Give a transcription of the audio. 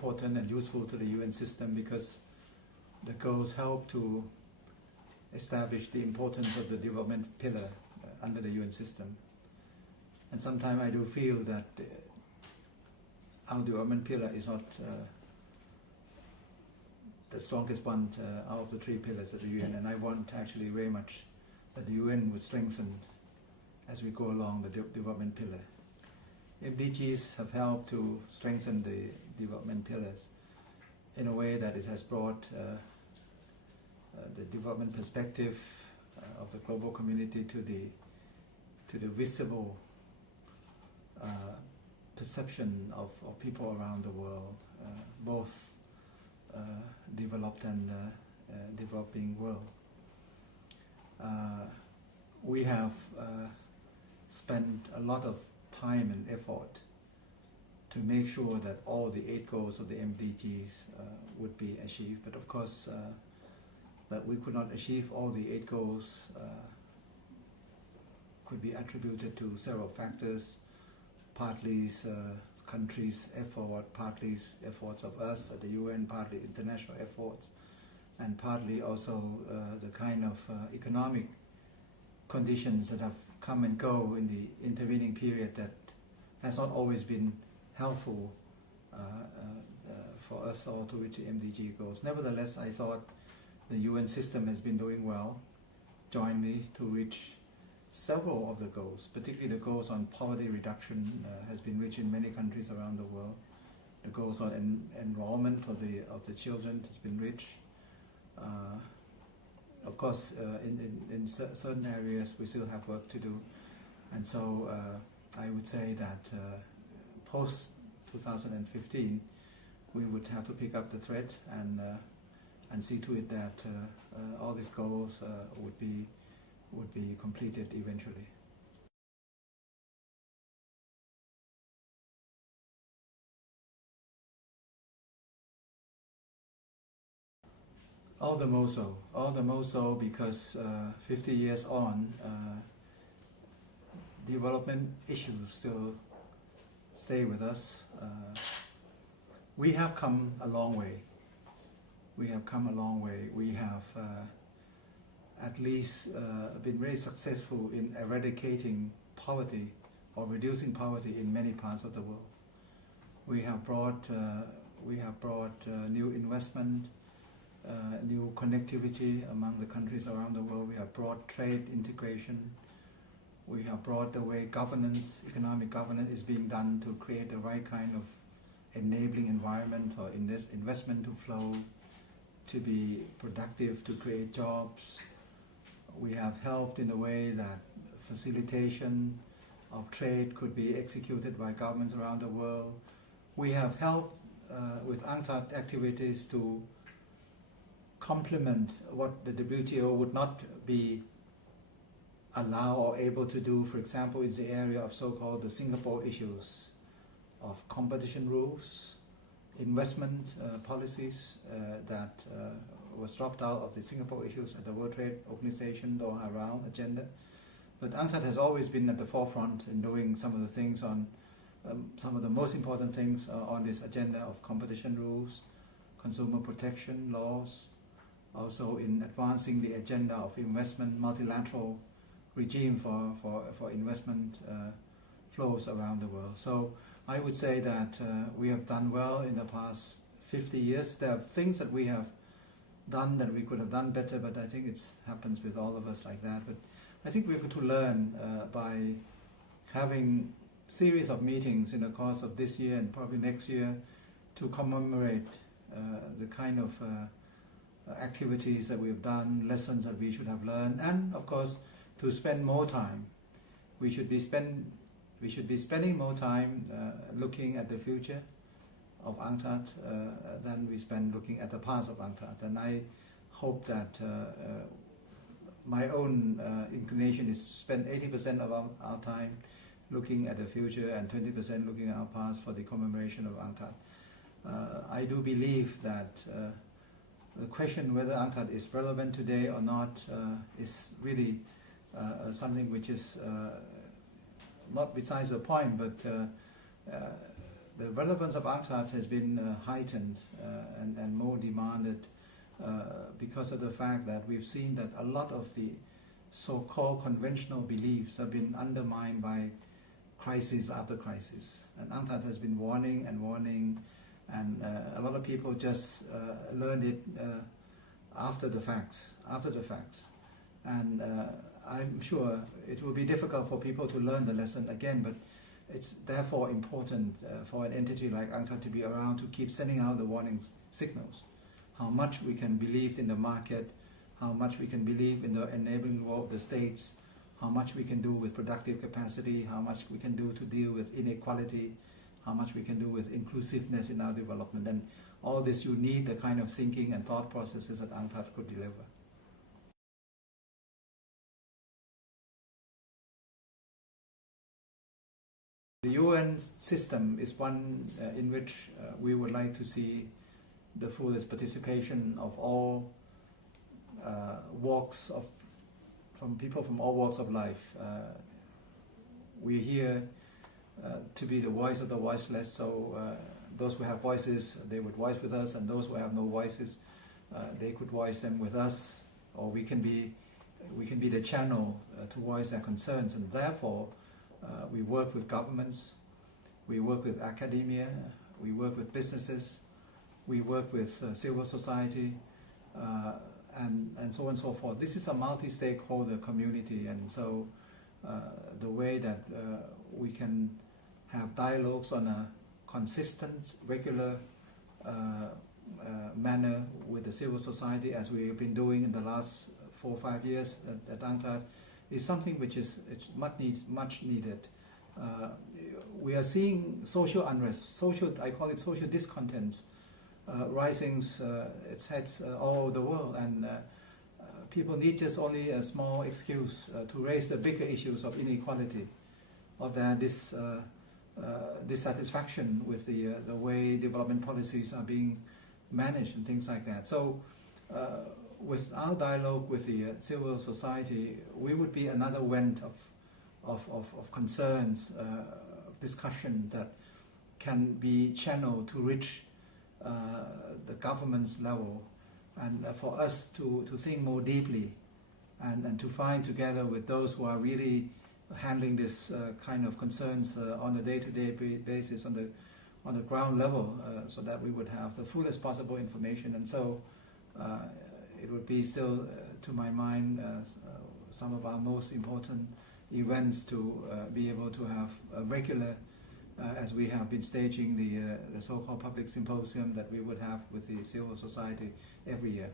important and useful to the UN system because the goals help to establish the importance of the development pillar under the UN system. And sometimes I do feel that our development pillar is not the strongest one out of the three pillars of the UN, and I want actually very much that the UN would strengthen as we go along the development pillar. MDGs have helped to strengthen the development pillars in a way that it has brought the development perspective of the global community to the visible perception of people around the world, both developed and developing world. We have spent a lot of time and effort to make sure that all the 8 goals of the MDGs would be achieved. But of course, that we could not achieve all the 8 goals could be attributed to several factors, partly countries' effort, partly efforts of us at the UN, partly international efforts, and partly also the kind of economic conditions that have come and go in the intervening period that has not always been helpful for us all to reach the MDG goals. Nevertheless, I thought the UN system has been doing well jointly to reach several of the goals, particularly the goals on poverty reduction has been reached in many countries around the world. The goals on enrollment of the children has been reached. Of course, in certain areas we still have work to do, and so I would say that post 2015 we would have to pick up the thread and see to it that all these goals would be completed eventually. All the more so because 50 years on, development issues still stay with us. We have come a long way. We have at least been very successful in eradicating poverty or reducing poverty in many parts of the world. We have brought new investment, new connectivity among the countries around the world. We have brought trade integration. We have brought the way governance, economic governance is being done to create the right kind of enabling environment for investment to flow, to be productive, to create jobs. We have helped in a way that facilitation of trade could be executed by governments around the world. We have helped with UNCTAD activities to complement what the WTO would not be allowed or able to do, for example, in the area of so-called the Singapore issues of competition rules, investment policies that was dropped out of the Singapore issues at the World Trade Organization Doha Round agenda. But UNCTAD has always been at the forefront in doing some of the things on, some of the most important things on this agenda of competition rules, consumer protection laws, also in advancing the agenda of investment, multilateral regime for investment flows around the world. So I would say that we have done well in the past 50 years. There are things that we have done that we could have done better, but I think it happens with all of us like that. But I think we're going to learn by having series of meetings in the course of this year and probably next year to commemorate the kind of activities that we've done, lessons that we should have learned, and of course to spend more time. We should be spending more time looking at the future of UNCTAD than we spend looking at the past of UNCTAD. And I hope that my own inclination is to spend 80% of our time looking at the future and 20% looking at our past for the commemoration of UNCTAD. I do believe that the question whether UNCTAD is relevant today or not is really something which is not besides the point, but the relevance of UNCTAD has been heightened and more demanded because of the fact that we've seen that a lot of the so-called conventional beliefs have been undermined by crisis after crisis. And UNCTAD has been warning and warning, and a lot of people just learned it after the facts. And I'm sure it will be difficult for people to learn the lesson again, but it's therefore important for an entity like UNCTAD to be around to keep sending out the warning signals. How much we can believe in the market, how much we can believe in the enabling role of the states, how much we can do with productive capacity, how much we can do to deal with inequality, how much we can do with inclusiveness in our development. And all this, you need the kind of thinking and thought processes that UNCTAD could deliver. The UN system is one in which we would like to see the fullest participation of all walks of, from people from all walks of life. We're here to be the voice of the voiceless, so those who have voices, they would voice with us, and those who have no voices, they could voice them with us, or we can be the channel to voice their concerns. And therefore we work with governments, we work with academia, we work with businesses, we work with civil society, and so on and so forth. This is a multi-stakeholder community, and so the way that we can have dialogues on a consistent, regular manner with the civil society, as we have been doing in the last 4 or 5 years at UNCTAD, is something which is much needed. We are seeing social unrest, I call it social discontent, rising its heads all over the world, and people need just only a small excuse to raise the bigger issues of inequality, of their dissatisfaction with the way development policies are being managed and things like that. So with our dialogue with the civil society, we would be another vent of concerns, of discussion that can be channeled to reach the government's level, and for us to think more deeply and to find together with those who are really handling this kind of concerns on a day-to-day basis on the ground level, so that we would have the fullest possible information. And so it would be still, to my mind, some of our most important events to be able to have a regular, as we have been staging the so-called public symposium that we would have with the civil society every year.